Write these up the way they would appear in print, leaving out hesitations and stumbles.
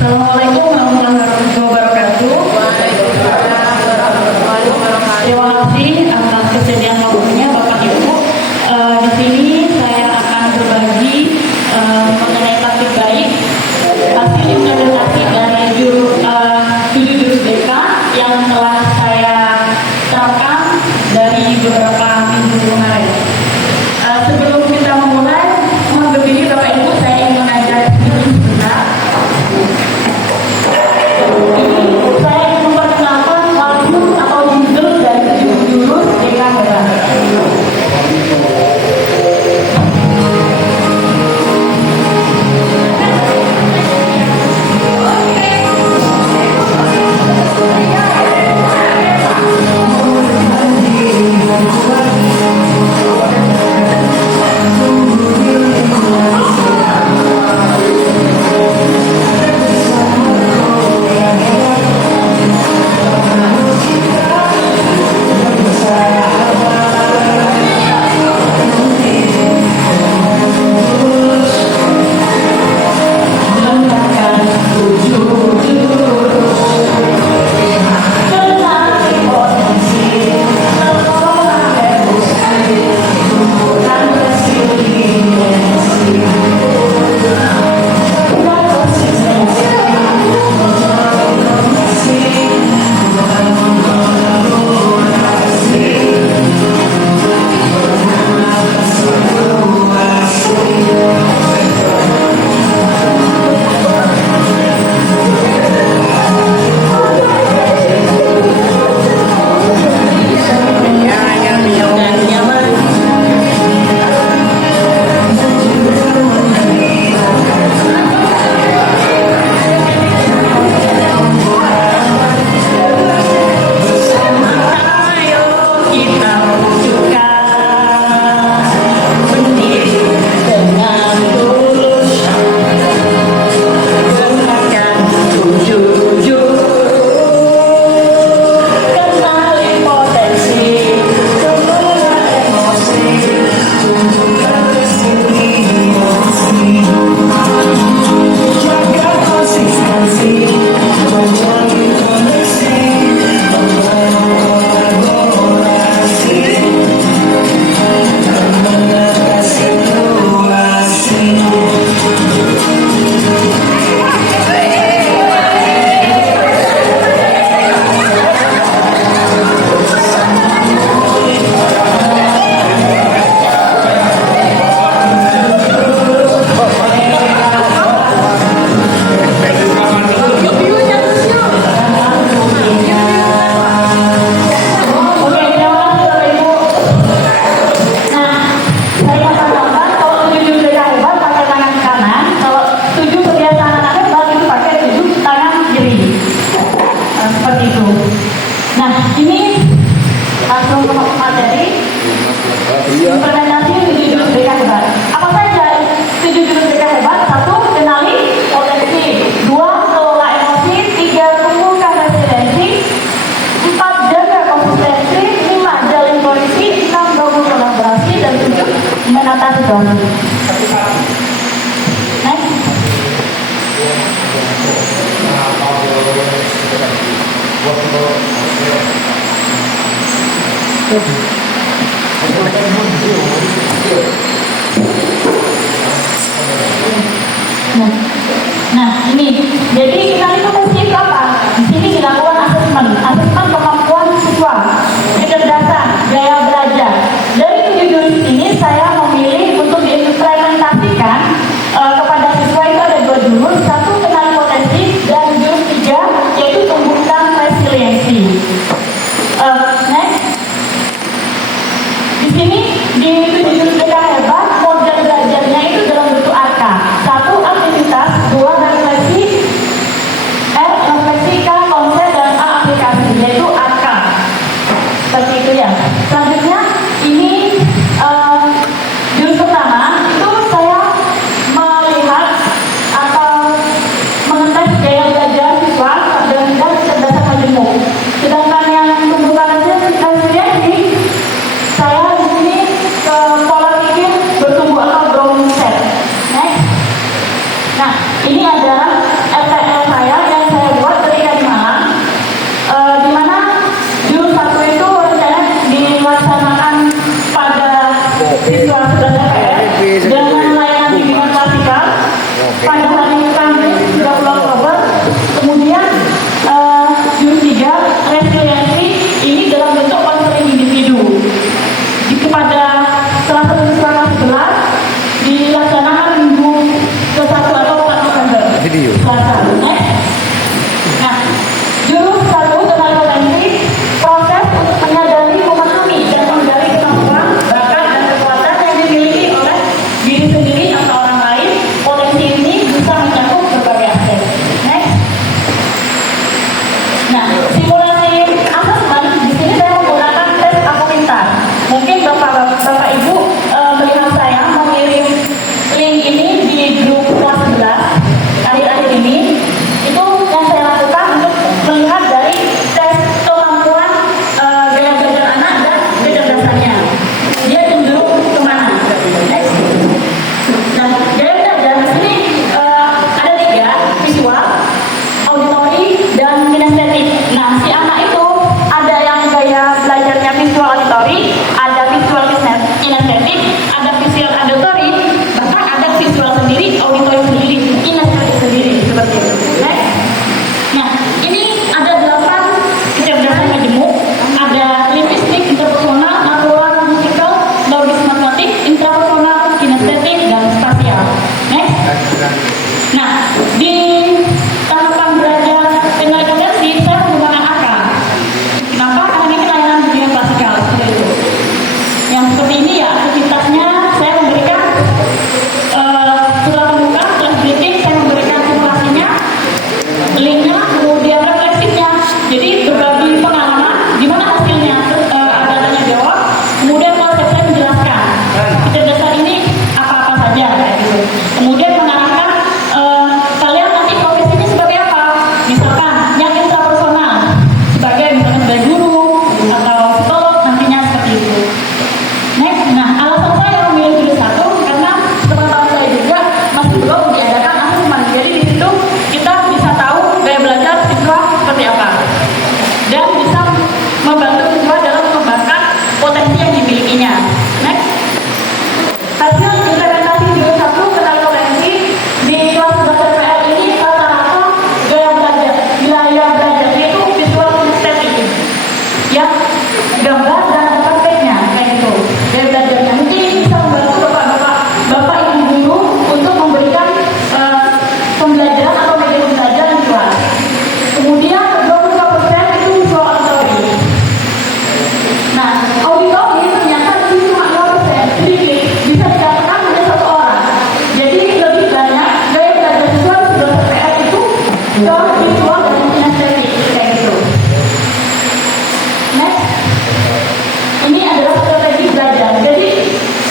Assalamualaikum warahmatullahi wabarakatuh. Terima kasih atas kesediaan waktunya Bapak Ibu. Di sini saya akan berbagi mengenai taktik baik hasil implementasi dari 7 jurus BK yang telah saya terapkan dari beberapa minggu kemarin. Sebelum kita memulai, mohon berdiri Bapak Ibu, saya ingin mengajak sedikit sebentar. Saya ingin memperkenalkan lagu atau judul dari 7 jurus BK Hebat. Nah, ini jadi kita itu mesti apa? Di sini dilakukan asesmen kemampuan siswa, kecerdasan, gaya belajar. Dari 7 jurus ini saya memilih untuk diimplementasikan kepada siswa itu ada 2 jurus, satu kenali potensi dan jurus 3 yaitu tumbuhkan resiliensi. Next, di sini di 7 jurus BK Hebat model belajarnya itu dalam bentuk ARKA, 1 aktivitas, 2 refleksi, Selasa. Next. Nah, jurus 1 tentang kompetensi, proses untuk menyadari, memahami dan menggali kemampuan, bakat dan kekuatan yang dimiliki oleh diri sendiri atau orang lain. Potensi ini bisa mencakup berbagai aspek. Next. Nah, simulasi asesmen di sini saya menggunakan tes Aku Pintar. Mungkin Bapak Ibu melihat saya mengirim link ini di grup kelas 11 akhir-akhir ini. Itu yang saya lakukan untuk melihat dari tes kemampuan gaya belajar anak dan kecerdasannya. Dia cenderung kemana? Next. Nah, gaya belajar di sini ada 3, visual, auditori, dan kinestetik. Nah, si anak itu ada yang gaya belajarnya visual auditori, ada visual kinestetik, ada visual auditori, bahkan ada visual sendiri, auditori sendiri, kinestetik sendiri, seperti itu. Next. Nah, ini ada 8 kecerdasan majemuk, ada linguistik, interpersonal, natural, musikal, logis, matematik, intrapersonal, kinestetik, dan spasial. Next. Nah, di tahapan belajar kendali kompetensi saya menggunakan AK. Kenapa? Karena ini layanan dunia klasikal seperti itu. Yang seperti ini ya aktivitasnya saya memberikan setelah membuka kelas briefing saya memberikan simulasinya, linknya, kemudian refleksinya. Jadi berbagi pengalaman, gimana hasilnya, ada tanya jawab, kemudian konsep saya menjelaskan kecerdasan ini apa-apa saja, kayak gitu. Kemudian mengarahkan kalian nanti profesinya sebagai apa? Misalkan yang intrapersonal sebagai misalnya sebagai guru atau psikolog nantinya seperti itu. Next. Nah, alasan saya memilih jurus 1 karena sepengetahuan saya juga masih belum diadakan asesmen. Jadi di situ kita bisa tahu gaya belajar siswa seperti apa dan bisa membantu siswa dalam mengembangkan potensi yang dimilikinya. Next. Hasil implementasi jurus 1 kendali kompetensi di kelas 11 RPL ini rata-rata gaya belajarnya itu visual kinestetik, yang gambar dan ada prakteknya kayak gitu. Gaya belajarnya mungkin bisa membantu bapak ibu guru untuk memberikan pembelajaran atau metode belajar yang jelas. Kemudian 25% itu visual auditori. Nah, auditori ternyata itu cuma 2%, sedikit, bisa dikatakan hanya 1 orang. Jadi lebih banyak gaya belajar siswa di 11 RPL itu ke visual dan kinestetik kayak gitu. Next. Ini adalah strategi belajar. Jadi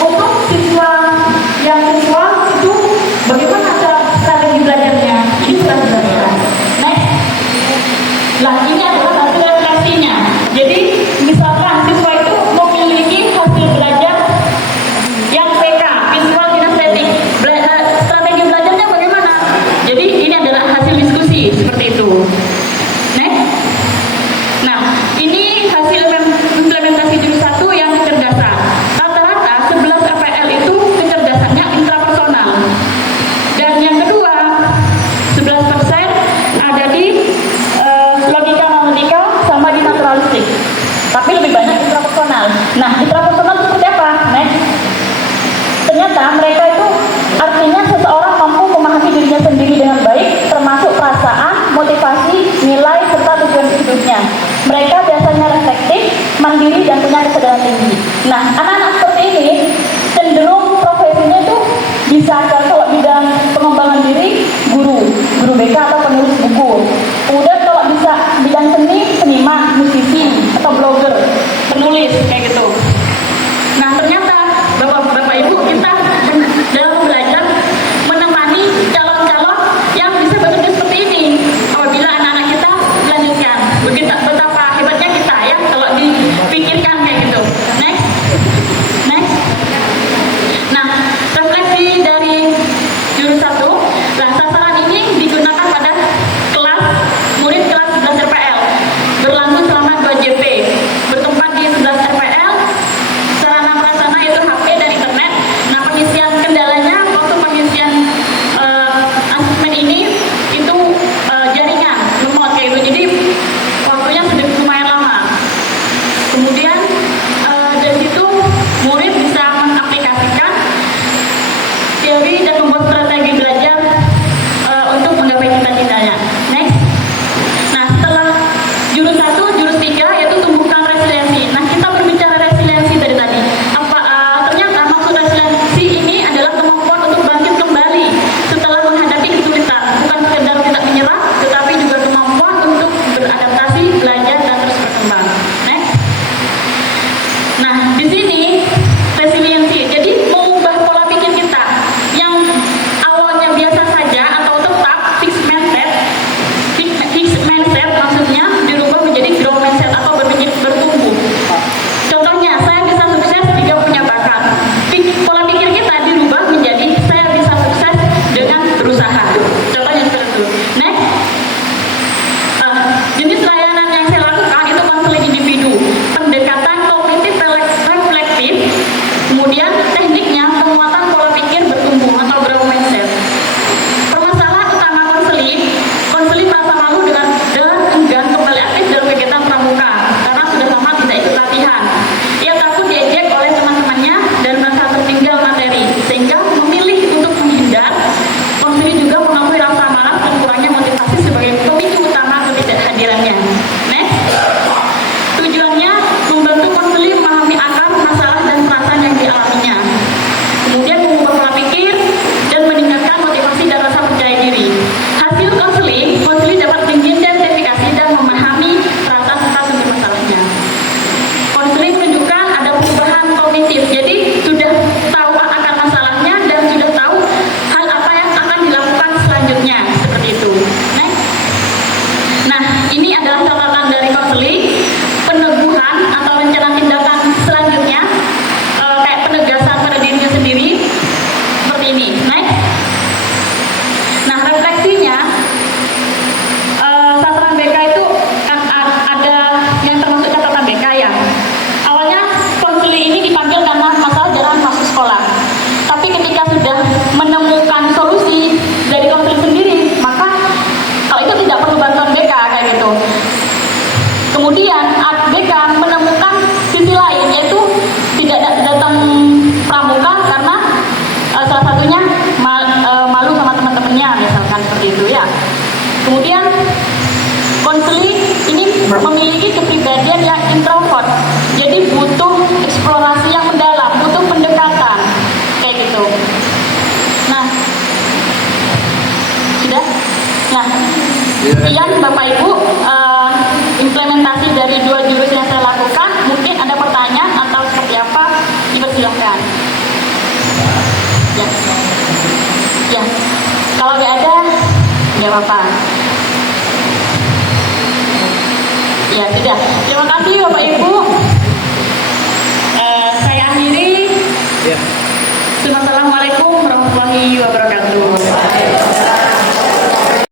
untuk siswa yang visual itu bagaimana cara strategi belajarnya? Ini sudah dijelaskan. Next. Nah, ini adalah hasil refleksinya. Jadi misalkan siswa itu memiliki hasil belajar yang PK, visual kinestetik. Strategi belajarnya bagaimana? Jadi ini adalah hasil diskusi seperti itu. Next. Nah, ini hasil implementasi jurus 1 yang kecerdasan. Rata-rata 11 APL itu kecerdasannya intrapersonal. Dan yang kedua, 11% ada di logika analitika sama di naturalistik. Tapi lebih banyak intrapersonal. Nah, intrapersonal itu seperti apa? Next. Ternyata mereka itu artinya seseorang mampu memahami dirinya sendiri dengan baik, termasuk perasaan, motivasi, nilai, serta tujuan hidupnya. Mereka biasanya reflektif, mandiri, dan punya kesadaran tinggi. Nah, anak-anak seperti ini cenderung profesinya itu bisa kalau bidang pengembangan diri, guru BK atau penulis buku. Kemudian kalau bisa bidang seni, seniman, musisi, atau blogger, penulis, kayak gitu. Nah, ternyata Bapak Ibu, kita dalam belajar menemani calon-calon yang bisa bekerja seperti ini. Apabila anak-anak kita melanjutkan, betapa hebatnya kita ya kalau dipikirkan kayak gitu. Next. Nah, refleksi dari jurus 1. Nah, sasaran ini digunakan pada murid kelas 11 RPL. Berlangsung selama 2 JP. Bertempat di 11 RPL. Sarana prasarana konseli dapat mengidentifikasi dan memahami perasaan serta sumber masalahnya. Konseli menunjukkan ada perubahan kognitif, jadi sudah tahu akar masalahnya dan sudah tahu hal apa yang akan dilakukan selanjutnya, seperti itu. Nah, ini adalah catatan dari konseli, peneguhan atau rencana tindakan selanjutnya, kayak penegasan pada dirinya sendiri, seperti ini. Nah, refleksinya, sasaran BK itu kan ada yang termasuk catatan BK ya. Awalnya konseli ini dipanggil karena masalah jarang masuk sekolah. Tapi ketika sudah menemukan solusi dari konseli sendiri, maka kalau itu tidak perlu bantuan BK kayak gitu. Kemudian BK menemukan sisi lain, yaitu tidak datang pramuka karena salah satunya malu sama teman-temannya, misalkan seperti itu ya. Kemudian konseli ini memiliki kepribadian yang introvert, jadi butuh eksplorasi yang mendalam, butuh pendekatan kayak gitu. Nah, sudah. Nah, sekian Bapak Ibu implementasi dari 2 jurus yang saya lakukan. Mungkin ada pertanyaan atau seperti apa, dipersilahkan. Ya, kalau nggak ada, nggak apa-apa. Ya sudah. Terima kasih Bapak Ibu. Saya akhiri. Assalamualaikum warahmatullahi wabarakatuh.